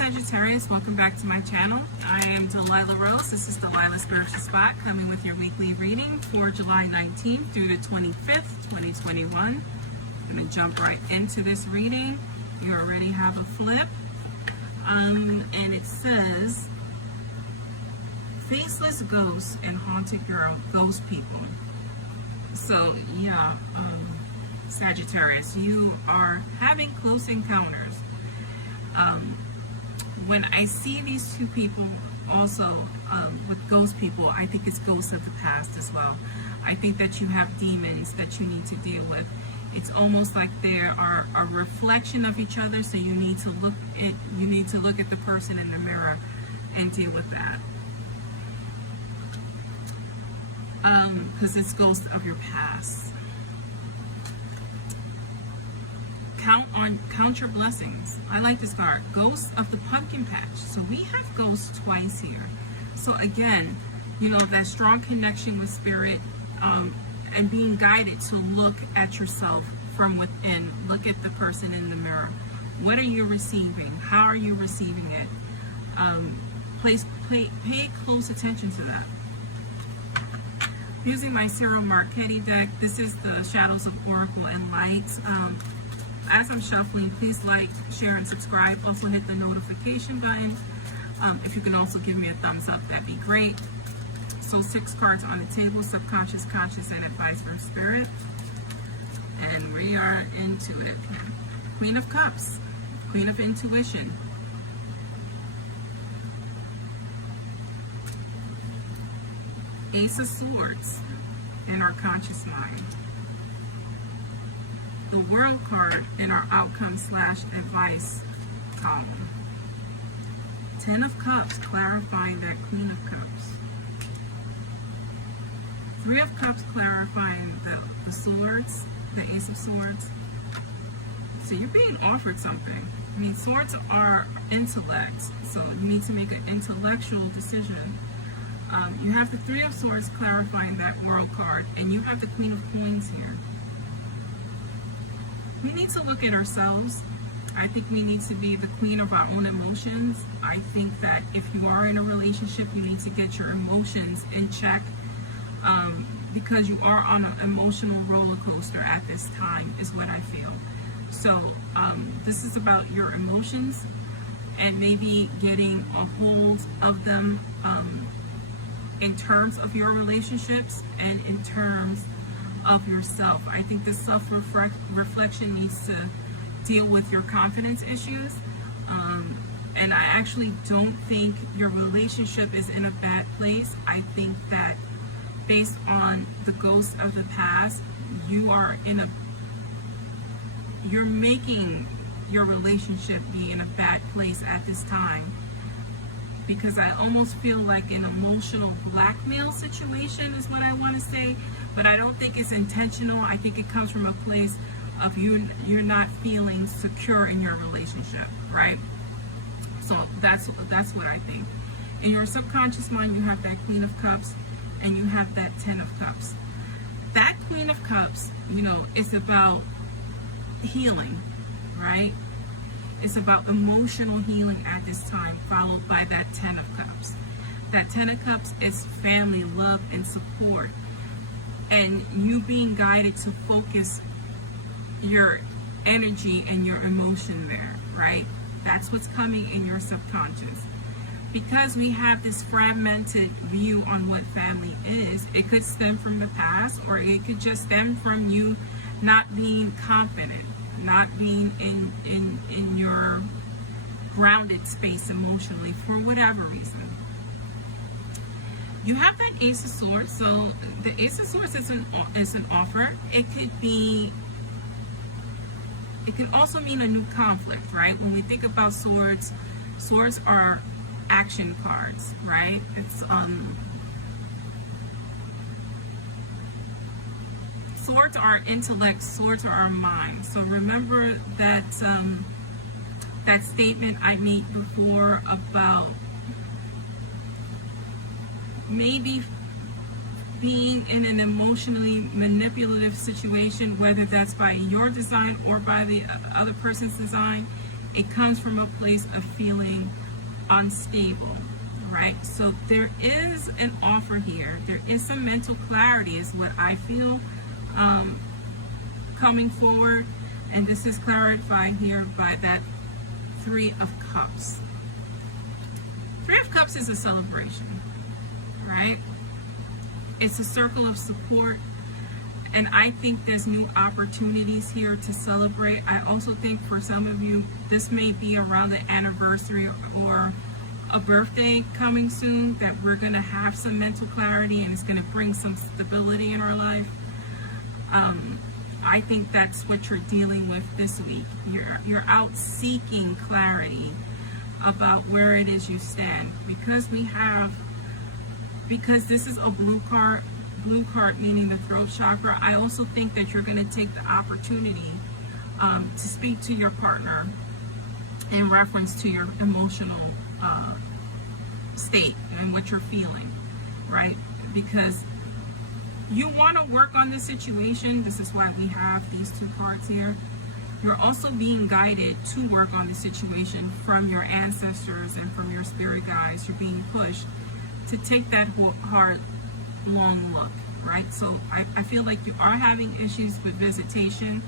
Sagittarius, welcome back to my channel. I am Delilah Rose. This is Delilah Spiritual Spot, coming with your weekly reading for July 19th through the 25th, 2021. I'm going to jump right into this reading. You already have a flip. And it says, faceless ghosts and haunted ghost people. So, yeah, Sagittarius, you are having close encounters. When I see these two people also with ghost people, I think it's ghosts of the past as well. I think that you have demons that you need to deal with. It's almost like they are a reflection of each other, so you need to look at the person in the mirror and deal with that. Because it's ghosts of your past. Count your blessings. I like this card. Ghosts of the pumpkin patch. So we have ghosts twice here. So again, you know, that strong connection with spirit, and being guided to look at yourself from within. Look at the person in the mirror. What are you receiving? How are you receiving it? Pay close attention to that. Using my Cyril Marchetti deck, this is the Shadows of Oracle and Light. As I'm shuffling, please like, share, and subscribe. Also hit the notification button. If you can also give me a thumbs up, that'd be great. So 6 cards on the table: subconscious, conscious, and advice from spirit. And we are into it. Queen of Cups, Queen of Intuition. Ace of Swords in our conscious mind. The World card in our outcome/advice column. 10 of Cups, clarifying that Queen of Cups. 3 of Cups, clarifying the Swords, the Ace of Swords. So you're being offered something. I mean, swords are intellect, so you need to make an intellectual decision. You have the 3 of Swords, clarifying that World card, and you have the Queen of Coins here. We need to look at ourselves. I think we need to be the queen of our own emotions. I think that if you are in a relationship, you need to get your emotions in check, because you are on an emotional roller coaster at this time, is what I feel. So this is about your emotions and maybe getting a hold of them in terms of your relationships and in terms of yourself. I think the self-reflection needs to deal with your confidence issues, and I actually don't think your relationship is in a bad place. I think that based on the ghosts of the past, you're making your relationship be in a bad place at this time, because I almost feel like an emotional blackmail situation is what I want to say. But I don't think it's intentional. I think it comes from a place of you're not feeling secure in your relationship, right? So that's what I think. In your subconscious mind, you have that Queen of Cups and you have that 10 of Cups. That Queen of Cups, you know, it's about healing, right? It's about emotional healing at this time, followed by that 10 of Cups. That 10 of Cups is family, love, and support. And you being guided to focus your energy and your emotion there, right? That's what's coming in your subconscious. Because we have this fragmented view on what family is, it could stem from the past, or it could just stem from you not being confident, not being in your grounded space emotionally for whatever reason. You have that Ace of Swords. So the Ace of Swords is an offer. It can also mean a new conflict, right? When we think about swords, swords are action cards, right? It's swords are intellect, swords are our mind. So remember that that statement I made before about maybe being in an emotionally manipulative situation, whether that's by your design or by the other person's design. it comes from a place of feeling unstable, right? So there is an offer here. There is some mental clarity is what I feel coming forward, and this is clarified here by that Three of Cups. Three of Cups is a celebration, right? It's a circle of support, and I think there's new opportunities here to celebrate. I also think for some of you, this may be around the anniversary or a birthday coming soon, that we're going to have some mental clarity and it's going to bring some stability in our life. I think that's what you're dealing with this week. You're out seeking clarity about where it is you stand, because this is a blue card meaning the throat chakra. I also think that you're going to take the opportunity to speak to your partner in reference to your emotional state and what you're feeling, right? Because you want to work on this situation. This is why we have these two cards here. You're also being guided to work on the situation from your ancestors and from your spirit guides. You're being pushed to take that hard, long look, right? So I feel like you are having issues with visitation.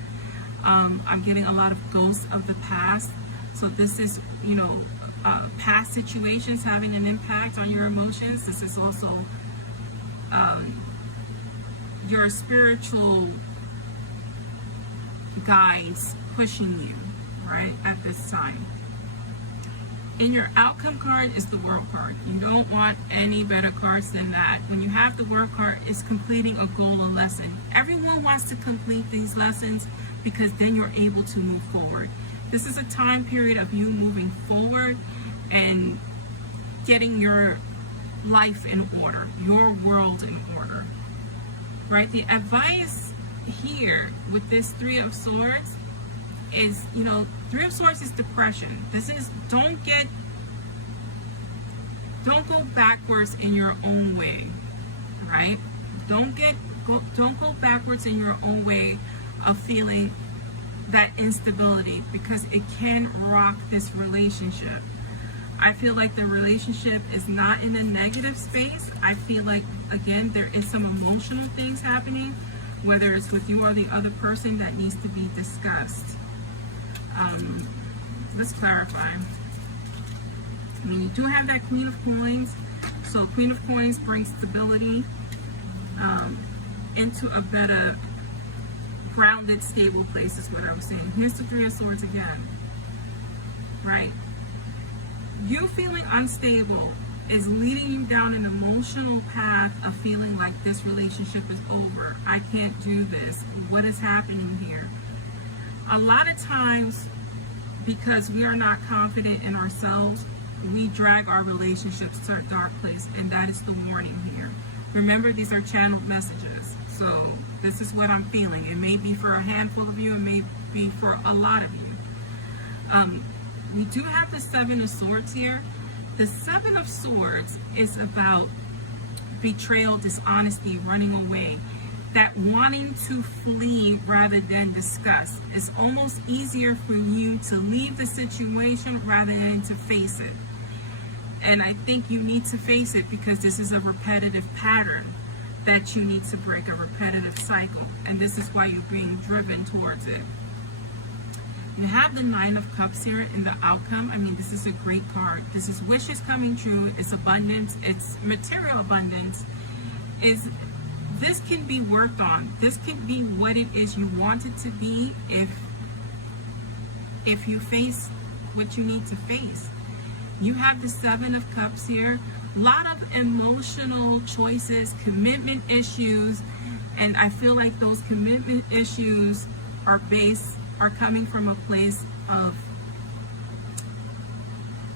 I'm getting a lot of ghosts of the past. So this is, past situations having an impact on your emotions. This is also your spiritual guides pushing you, right, at this time. In your outcome card is the World card. You don't want any better cards than that. When you have the World card, it's completing a goal, a lesson. Everyone wants to complete these lessons because then you're able to move forward. This is a time period of you moving forward and getting your life in order, your world in order, right? The advice here with this Three of Swords is, Three of Swords is depression. This is, don't go backwards in your own way, right? Don't go backwards in your own way of feeling that instability, because it can rock this relationship. I feel like the relationship is not in a negative space. I feel like, again, there is some emotional things happening, whether it's with you or the other person, that needs to be discussed. Let's clarify. I mean, you do have that Queen of Coins. So Queen of Coins brings stability into a better grounded, stable place is what I was saying. Here's the Three of Swords again, right? You feeling unstable is leading you down an emotional path of feeling like this relationship is over. I can't do this. What is happening here? A lot of times, because we are not confident in ourselves, we drag our relationships to a dark place, and that is the warning here. Remember, these are channeled messages. So this is what I'm feeling. It may be for a handful of you, it may be for a lot of you. We do have the Seven of Swords here. The Seven of Swords is about betrayal, dishonesty, running away. That wanting to flee rather than discuss. It's almost easier for you to leave the situation rather than to face it. And I think you need to face it, because this is a repetitive pattern that you need to break, a repetitive cycle. And this is why you're being driven towards it. You have the Nine of Cups here in the outcome. I mean, this is a great card. This is wishes coming true. It's abundance. It's material abundance. This can be worked on. This can be what it is you want it to be if you face what you need to face. You have the Seven of Cups here. A lot of emotional choices, commitment issues, and I feel like those commitment issues are coming from a place of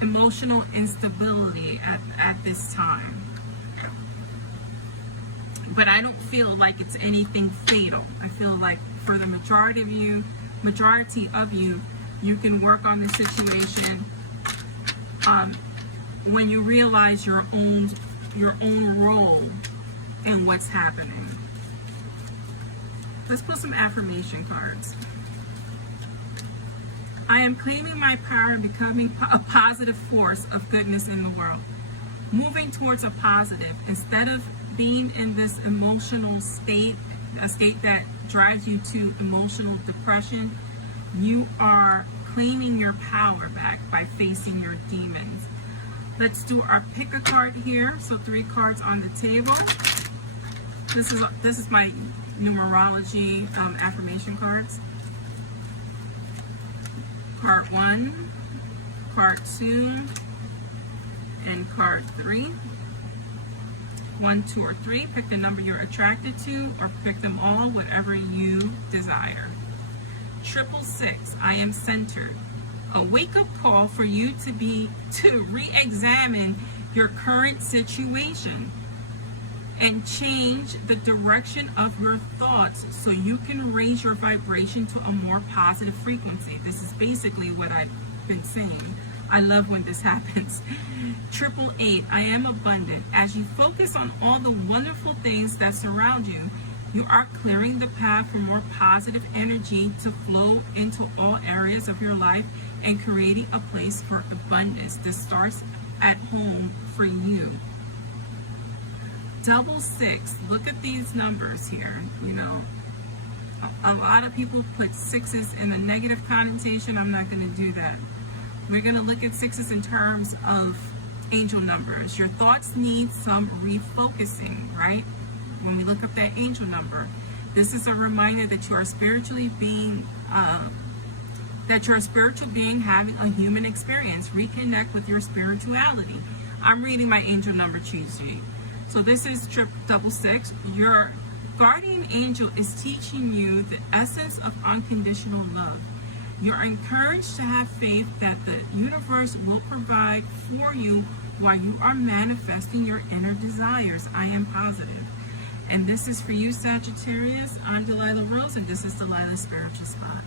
emotional instability at this time. But I don't feel like it's anything fatal. I feel like for the majority of you, you can work on the situation when you realize your own role in what's happening. Let's put some affirmation cards. I am claiming my power and becoming a positive force of goodness in the world. Moving towards a positive instead of being in this emotional state, a state that drives you to emotional depression. You are claiming your power back by facing your demons. Let's do our pick a card here. So 3 cards on the table. This is my numerology affirmation cards. Card 1, card 2, and card 3. 1, 2, or 3. Pick the number you're attracted to, or pick them all, whatever you desire. 666, I am centered. A wake-up call for you to re-examine your current situation and change the direction of your thoughts so you can raise your vibration to a more positive frequency. This is basically what I've been saying. I love when this happens. 888, I am abundant. As you focus on all the wonderful things that surround you, you are clearing the path for more positive energy to flow into all areas of your life and creating a place for abundance. This starts at home for you. 666, look at these numbers here. You know, a lot of people put 6s in a negative connotation. I'm not going to do that. We're going to look at 6s in terms of angel numbers. Your thoughts need some refocusing, right? When we look up that angel number, this is a reminder that you are spiritually being, that you're a spiritual being having a human experience. Reconnect with your spirituality. I'm reading my angel number cheat sheet. So this is 666. Your guardian angel is teaching you the essence of unconditional love. You're encouraged to have faith that the universe will provide for you while you are manifesting your inner desires. I am positive. And this is for you, Sagittarius. I'm Delilah Rose, and this is Delilah's Spiritual Spot.